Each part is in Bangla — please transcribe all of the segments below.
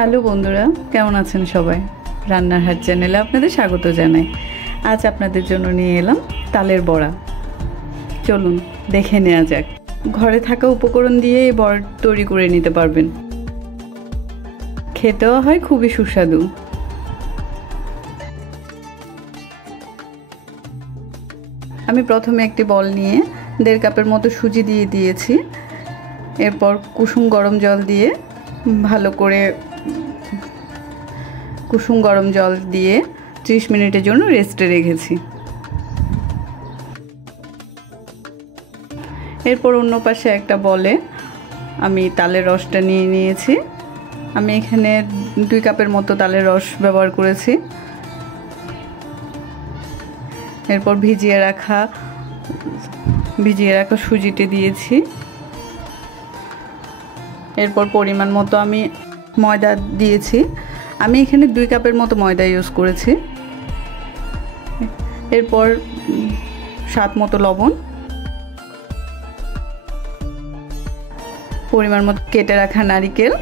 হ্যালো বন্ধুরা, কেমন আছেন সবাই? রান্নার হাট চ্যানেলে আপনাদের স্বাগত জানাই। আজ আপনাদের জন্য নিয়ে এলাম তালের বড়া। চলুন দেখে নেওয়া যাক। ঘরে থাকা উপকরণ দিয়ে এই বড়া তৈরি করে নিতে পারবেন। খেতেও হয় খুবই সুস্বাদু। আমি প্রথমে একটি বল নিয়ে 1.5 কাপের মতো সুজি দিয়ে দিয়েছি। এরপর কুসুম গরম জল দিয়ে ভালো করে কুসুম গরম জল দিয়ে 30 মিনিটের জন্য রেস্টে রেখেছি। এরপর অন্য পাশে একটা বলে আমি তালের রসটা নিয়ে নিয়েছি। আমি এখানে 2 কাপের মতো তালের রস ব্যবহার করেছি। এরপর ভিজিয়ে রাখা সুজিটি দিয়েছি। এরপর পরিমাণ মতো আমি ময়দা দিয়েছি। আমি এখানে 2 কাপের মতো ময়দা ইউজ করেছি। এরপর স্বাদ মতো লবণ, পরিমাণ মতো কেটে রাখা নারকেল।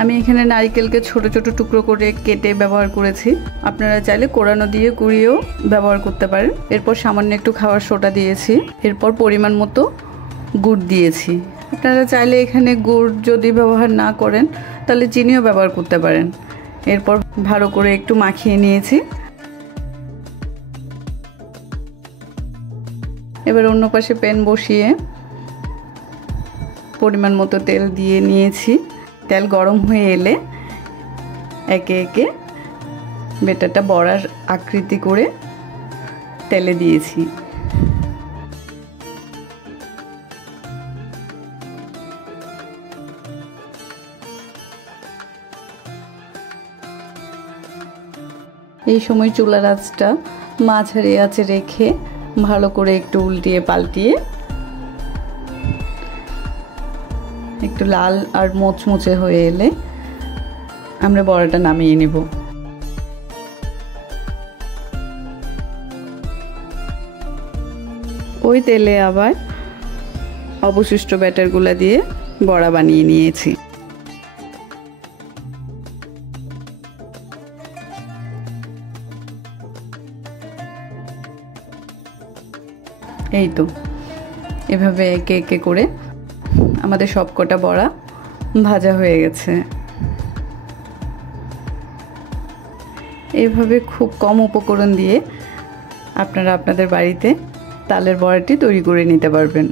আমি এখানে নারকেলকে ছোট ছোট টুকরো করে কেটে ব্যবহার করেছি। আপনারা চাইলে কোরানো দিয়ে কুড়িয়েও ব্যবহার করতে পারেন। এরপর সামান্য একটু খাবার সোডা দিয়েছি। এরপর পরিমাণ মতো গুড় দিয়েছি। আপনারা চাইলে এখানে গুড় যদি ব্যবহার না করেন তাহলে চিনিও ব্যবহার করতে পারেন। এরপর ভালো করে একটু মাখিয়ে নিয়েছি। এবার অন্য পাশে প্যান বসিয়ে পরিমাণ মতো তেল দিয়ে নিয়েছি। তেল গরম হয়ে এলে একে একে বেটারটা বড়ার আকৃতি করে তেলে দিয়েছি। এই সময় চুলার আঁচটা মাঝারি আঁচে রেখে ভালো করে একটু উল্টিয়ে পাল্টিয়ে একটু লাল আর মুচমুচে হয়ে এলে আমরা বড়াটা নামিয়ে নেব। ওই তেলে আবার অবশিষ্ট ব্যাটারগুলো দিয়ে বড়া বানিয়ে নিয়েছি। এই তো এভাবে একে একে করে আমাদের সবকটা বড়া ভাজা হয়ে গেছে। এইভাবে খুব কম উপকরণ দিয়ে আপনারা আপনাদের বাড়িতে তালের বড়াটি তৈরি করে নিতে পারবেন।